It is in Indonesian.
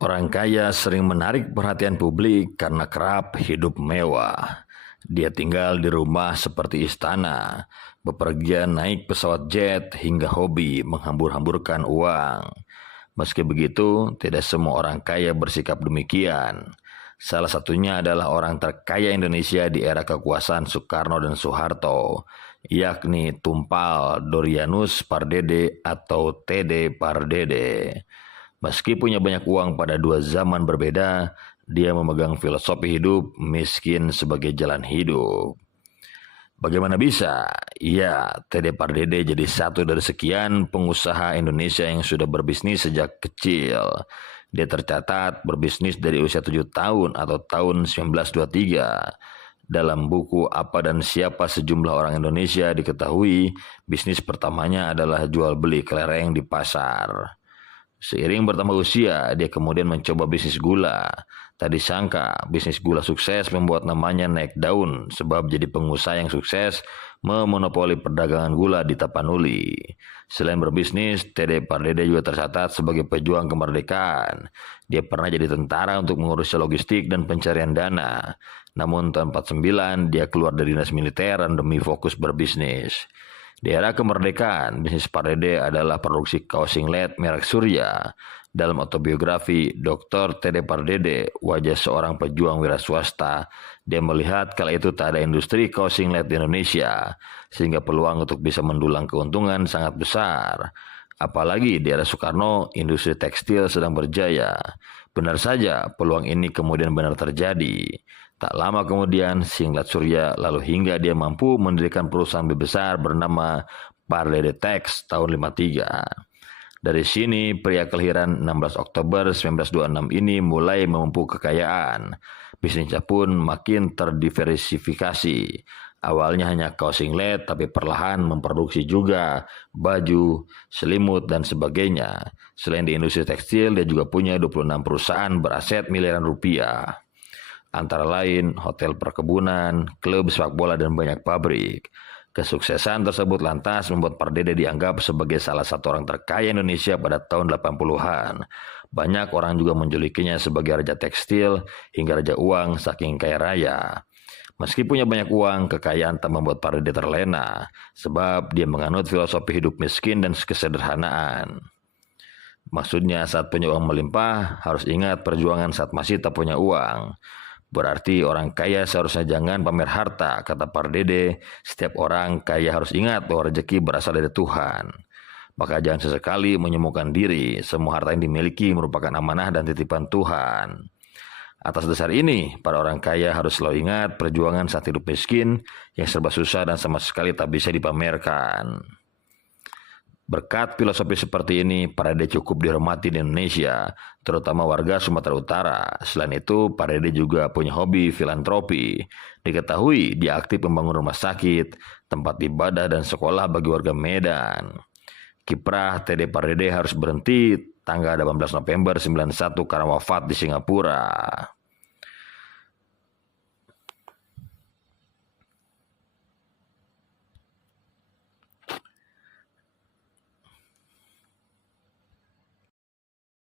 Orang kaya sering menarik perhatian publik karena kerap hidup mewah. Dia tinggal di rumah seperti istana, bepergian naik pesawat jet hingga hobi menghambur-hamburkan uang. Meski begitu, tidak semua orang kaya bersikap demikian. Salah satunya adalah orang terkaya Indonesia di era kekuasaan Soekarno dan Soeharto, yakni Tumpal Dorianus Pardede atau TD Pardede. Meski punya banyak uang pada dua zaman berbeda, dia memegang filosofi hidup miskin sebagai jalan hidup. Bagaimana bisa? Ya, TD Pardede jadi satu dari sekian pengusaha Indonesia yang sudah berbisnis sejak kecil. Dia tercatat berbisnis dari usia 7 tahun atau tahun 1923. Dalam buku Apa dan Siapa Sejumlah Orang Indonesia diketahui bisnis pertamanya adalah jual beli kelereng di pasar. Seiring bertambah usia, dia kemudian mencoba bisnis gula. Tak disangka, bisnis gula sukses membuat namanya naik daun sebab jadi pengusaha yang sukses memonopoli perdagangan gula di Tapanuli. Selain berbisnis, TD Pardede juga tercatat sebagai pejuang kemerdekaan. Dia pernah jadi tentara untuk mengurus logistik dan pencarian dana. Namun tahun 49, dia keluar dari dinas militer dan demi fokus berbisnis. Di era kemerdekaan, bisnis Pardede adalah produksi kaos singlet merek Surya. Dalam autobiografi Dr. TD Pardede, wajah seorang pejuang wira swasta, dia melihat kala itu tak ada industri kaos singlet di Indonesia, sehingga peluang untuk bisa mendulang keuntungan sangat besar. Apalagi di era Soekarno, industri tekstil sedang berjaya. Benar saja, peluang ini kemudian benar terjadi. Tak lama kemudian, singlet Surya lalu hingga dia mampu mendirikan perusahaan lebih besar bernama Pardede Tex tahun 53. Dari sini, pria kelahiran 16 Oktober 1926 ini mulai memupuk kekayaan. Bisnisnya pun makin terdiversifikasi. Awalnya hanya kaos singlet, tapi perlahan memproduksi juga baju, selimut, dan sebagainya. Selain di industri tekstil, dia juga punya 26 perusahaan beraset miliaran rupiah. Antara lain hotel perkebunan, klub sepak bola, dan banyak pabrik. Kesuksesan tersebut lantas membuat Pardede dianggap sebagai salah satu orang terkaya Indonesia pada tahun 80-an. Banyak orang juga menjulukinya sebagai raja tekstil hingga raja uang saking kaya raya. Meski punya banyak uang, kekayaan tak membuat Pardede terlena, sebab dia menganut filosofi hidup miskin dan kesederhanaan. Maksudnya saat punya uang melimpah, harus ingat perjuangan saat masih tak punya uang. Berarti orang kaya seharusnya jangan pamer harta, kata Pardede. Setiap orang kaya harus ingat bahwa rezeki berasal dari Tuhan. Maka jangan sesekali menyembuhkan diri, semua harta yang dimiliki merupakan amanah dan titipan Tuhan. Atas dasar ini, para orang kaya harus selalu ingat perjuangan saat hidup miskin yang serba susah dan sama sekali tak bisa dipamerkan. Berkat filosofi seperti ini, Pardede cukup dihormati di Indonesia, terutama warga Sumatera Utara. Selain itu, Pardede juga punya hobi filantropi. Diketahui dia aktif membangun rumah sakit, tempat ibadah, dan sekolah bagi warga Medan. Kiprah TD Pardede harus berhenti tanggal 18 November 1991 karena wafat di Singapura.